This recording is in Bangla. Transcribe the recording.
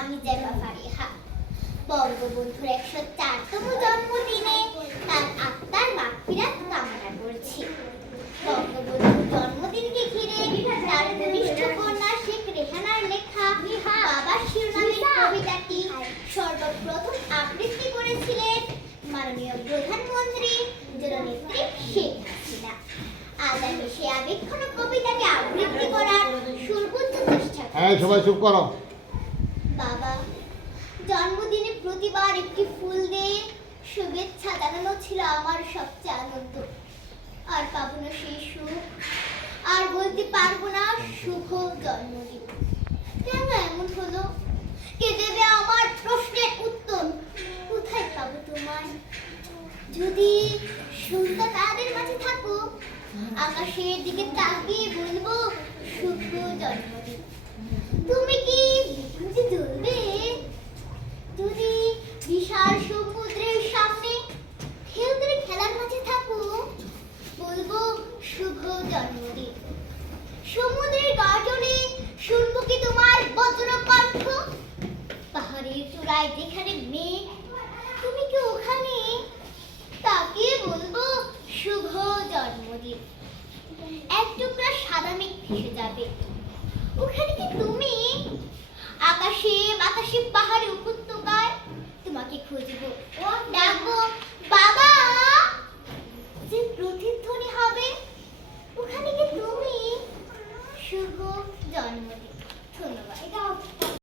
আমি জেবা ফারিহা। বঙ্গবন্ধুর ১০৪তম জন্মদিনে তার আত্মার মাগফিরাত কামনা করছি। বঙ্গবন্ধুর জন্মদিনকে ঘিরে তার কনিষ্ঠ কন্যা শেখ রেহানার লেখা বাবা শিরোনামের কবিতাটি সর্বপ্রথম আবৃত্তি করেছিলেন মাননীয় প্রধানমন্ত্রী জননেত্রী শেখ হাসিনা। আজ আমি সে আবেগঘন কবিতাকে আবৃত্তি করার সর্বোচ্চ চেষ্টা করছি। সবাই চুপ করো। বাবা, জন্মদিনে প্রতিবার একটি ফুল দিয়ে শুভেচ্ছা জানানো ছিল আমার সবচেয়ে আনন্দ। আর পাবো না সেই সুখ, আর বলতে পারবো না শুভ জন্মদিন। কেন এমন হলো? কে দেবে আমার প্রশ্নের উত্তর? কোথায় পাবো তোমায়? যদি সন্ধ্যা তাদের মাঝে থাকো, আকাশের দিকে তাকিয়ে বলবো শুভ জন্মদিন। তুমি কি বুঝে জ্বলবে? যদি বিশাল সমুদ্রের সামনে ঢেউ ধরে খেলার মাঝে থাকো, বলবো শুভ জন্মদিন। সমুদ্রের গর্জনে শুনবো কি তোমার বজ্র কণ্ঠ? পাহাড়ের চূড়ায় যেখানে মেঘ, তুমি কি ওখানে? তাকিয়ে বলবো শুভ জন্মদিন। এক টুকরা সাদা মেঘ ভেসে যাবে, ওখানে কি তুমি? আকাশে বাতাসে পাহাড়ে উপর